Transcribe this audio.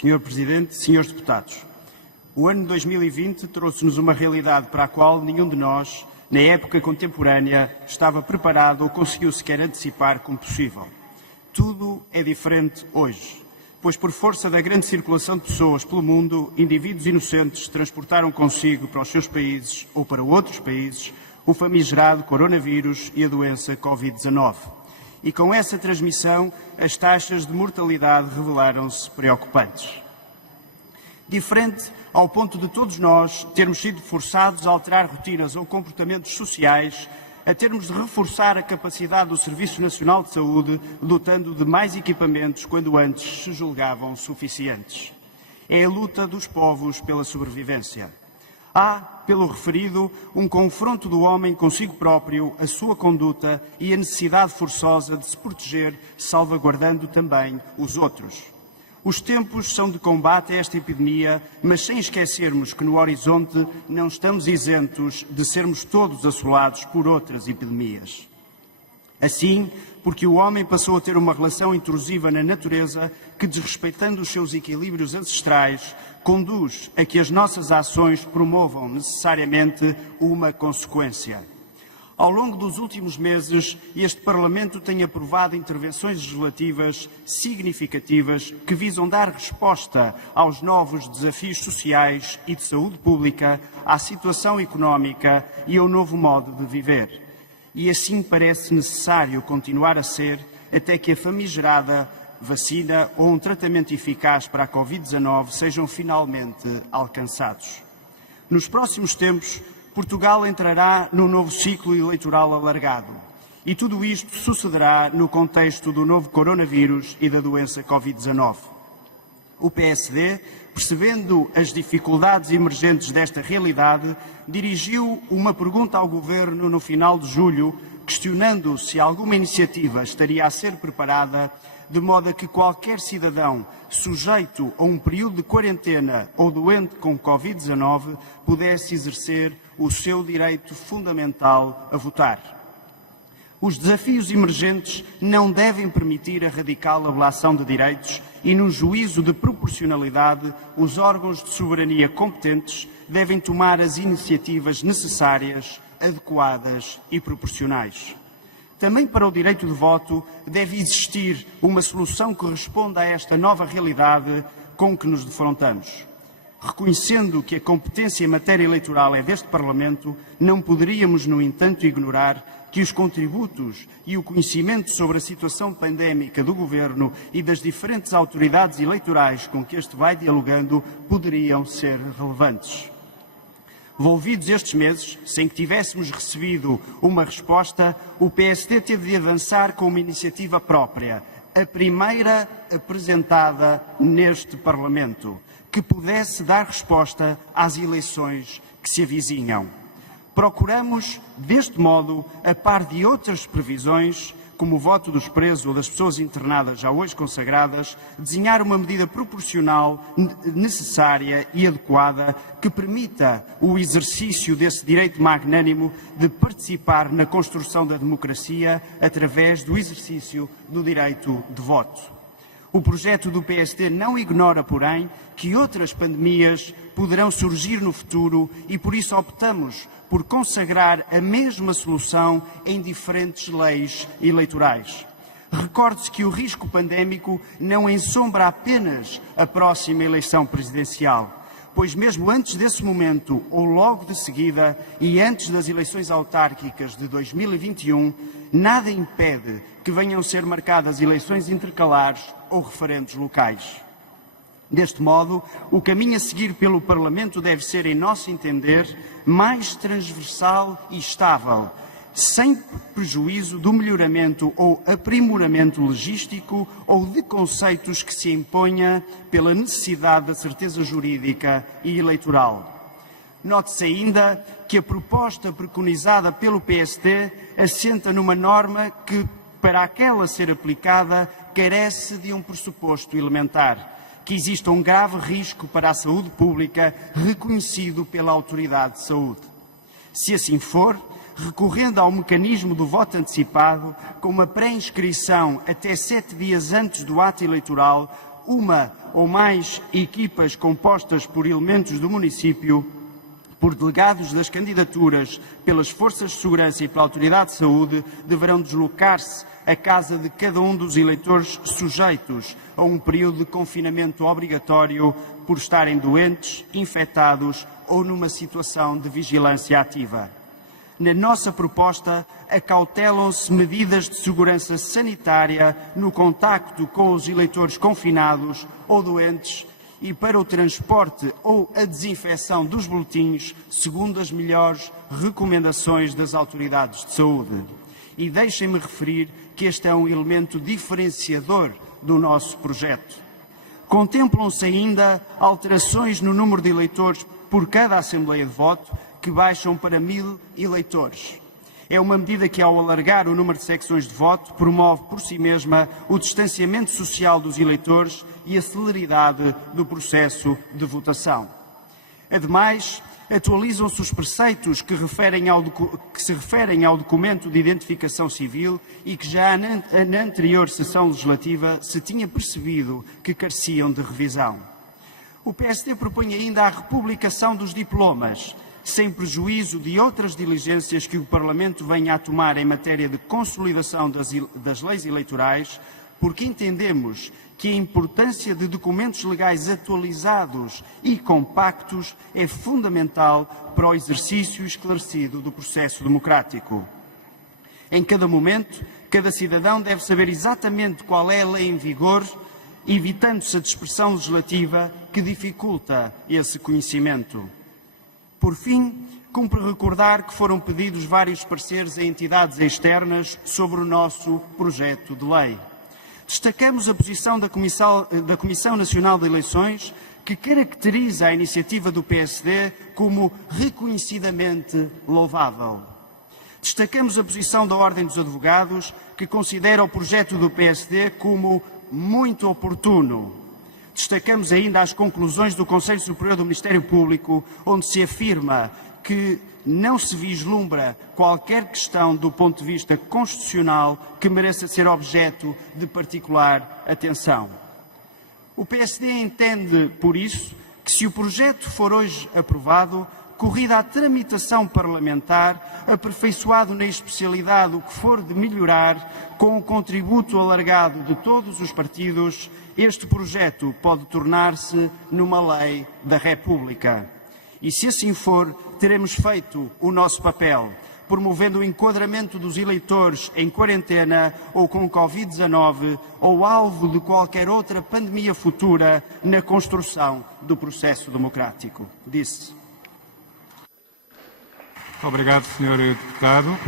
Senhor Presidente, senhores deputados, o ano 2020 trouxe-nos uma realidade para a qual nenhum de nós, na época contemporânea, estava preparado ou conseguiu sequer antecipar como possível. Tudo é diferente hoje, pois por força da grande circulação de pessoas pelo mundo, indivíduos inocentes transportaram consigo para os seus países ou para outros países o famigerado coronavírus e a doença Covid-19. E com essa transmissão, as taxas de mortalidade revelaram-se preocupantes. Diferente ao ponto de todos nós termos sido forçados a alterar rotinas ou comportamentos sociais, a termos de reforçar a capacidade do Serviço Nacional de Saúde, dotando de mais equipamentos quando antes se julgavam suficientes. É a luta dos povos pela sobrevivência. Há, pelo referido, um confronto do homem consigo próprio, a sua conduta e a necessidade forçosa de se proteger, salvaguardando também os outros. Os tempos são de combate a esta epidemia, mas sem esquecermos que no horizonte não estamos isentos de sermos todos assolados por outras epidemias. Assim, porque o homem passou a ter uma relação intrusiva na natureza que, desrespeitando os seus equilíbrios ancestrais, conduz a que as nossas ações promovam necessariamente uma consequência. Ao longo dos últimos meses, este Parlamento tem aprovado intervenções legislativas significativas que visam dar resposta aos novos desafios sociais e de saúde pública, à situação económica e ao novo modo de viver. E assim parece necessário continuar a ser até que a famigerada vacina ou um tratamento eficaz para a Covid-19 sejam finalmente alcançados. Nos próximos tempos, Portugal entrará num novo ciclo eleitoral alargado e tudo isto sucederá no contexto do novo coronavírus e da doença Covid-19. O PSD, percebendo as dificuldades emergentes desta realidade, dirigiu uma pergunta ao Governo no final de julho, questionando se alguma iniciativa estaria a ser preparada de modo a que qualquer cidadão sujeito a um período de quarentena ou doente com Covid-19 pudesse exercer o seu direito fundamental a votar. Os desafios emergentes não devem permitir a radical ablação de direitos e, num juízo de proporcionalidade, os órgãos de soberania competentes devem tomar as iniciativas necessárias, adequadas e proporcionais. Também para o direito de voto deve existir uma solução que responda a esta nova realidade com que nos defrontamos. Reconhecendo que a competência em matéria eleitoral é deste Parlamento, não poderíamos, no entanto, ignorar que os contributos e o conhecimento sobre a situação pandémica do Governo e das diferentes autoridades eleitorais com que este vai dialogando poderiam ser relevantes. Volvidos estes meses, sem que tivéssemos recebido uma resposta, o PSD teve de avançar com uma iniciativa própria, a primeira apresentada neste Parlamento, que pudesse dar resposta às eleições que se avizinham. Procuramos, deste modo, a par de outras previsões, como o voto dos presos ou das pessoas internadas já hoje consagradas, desenhar uma medida proporcional, necessária e adequada que permita o exercício desse direito magnânimo de participar na construção da democracia através do exercício do direito de voto. O projeto do PSD não ignora, porém, que outras pandemias poderão surgir no futuro e por isso optamos por consagrar a mesma solução em diferentes leis eleitorais. Recorde-se que o risco pandémico não ensombra apenas a próxima eleição presidencial, pois mesmo antes desse momento ou logo de seguida e antes das eleições autárquicas de 2021, nada impede que venham a ser marcadas eleições intercalares ou referendos locais. Deste modo, o caminho a seguir pelo Parlamento deve ser, em nosso entender, mais transversal e estável, sem prejuízo do melhoramento ou aprimoramento logístico ou de conceitos que se imponha pela necessidade da certeza jurídica e eleitoral. Note-se ainda que a proposta preconizada pelo PSD assenta numa norma que, para aquela ser aplicada, carece de um pressuposto elementar, que exista um grave risco para a saúde pública reconhecido pela Autoridade de Saúde. Se assim for, recorrendo ao mecanismo do voto antecipado, com uma pré-inscrição até 7 dias antes do ato eleitoral, uma ou mais equipas compostas por elementos do município, por delegados das candidaturas, pelas forças de segurança e pela Autoridade de Saúde, deverão deslocar-se à casa de cada um dos eleitores sujeitos a um período de confinamento obrigatório por estarem doentes, infectados ou numa situação de vigilância ativa. Na nossa proposta, acautelam-se medidas de segurança sanitária no contacto com os eleitores confinados ou doentes e para o transporte ou a desinfecção dos boletins, segundo as melhores recomendações das autoridades de saúde. E deixem-me referir que este é um elemento diferenciador do nosso projeto. Contemplam-se ainda alterações no número de eleitores por cada Assembleia de Voto, que baixam para 1000 eleitores. É uma medida que, ao alargar o número de secções de voto, promove por si mesma o distanciamento social dos eleitores e a celeridade do processo de votação. Ademais, atualizam-se os preceitos que se referem ao documento de identificação civil e que já na anterior sessão legislativa se tinha percebido que careciam de revisão. O PSD propõe ainda a republicação dos diplomas, sem prejuízo de outras diligências que o Parlamento venha a tomar em matéria de consolidação das leis eleitorais, porque entendemos que a importância de documentos legais atualizados e compactos é fundamental para o exercício esclarecido do processo democrático. Em cada momento, cada cidadão deve saber exatamente qual é a lei em vigor, evitando-se a dispersão legislativa que dificulta esse conhecimento. Por fim, cumpre recordar que foram pedidos vários pareceres a entidades externas sobre o nosso projeto de lei. Destacamos a posição da Comissão Nacional de Eleições, que caracteriza a iniciativa do PSD como reconhecidamente louvável. Destacamos a posição da Ordem dos Advogados, que considera o projeto do PSD como muito oportuno. Destacamos ainda as conclusões do Conselho Superior do Ministério Público, onde se afirma que não se vislumbra qualquer questão do ponto de vista constitucional que mereça ser objeto de particular atenção. O PSD entende, por isso, que se o projeto for hoje aprovado, corrida a tramitação parlamentar, aperfeiçoado na especialidade o que for de melhorar, com o contributo alargado de todos os partidos, este projeto pode tornar-se numa lei da República. E se assim for, teremos feito o nosso papel, promovendo o enquadramento dos eleitores em quarentena ou com Covid-19 ou alvo de qualquer outra pandemia futura na construção do processo democrático. Disse. Obrigado, Sr. Deputado.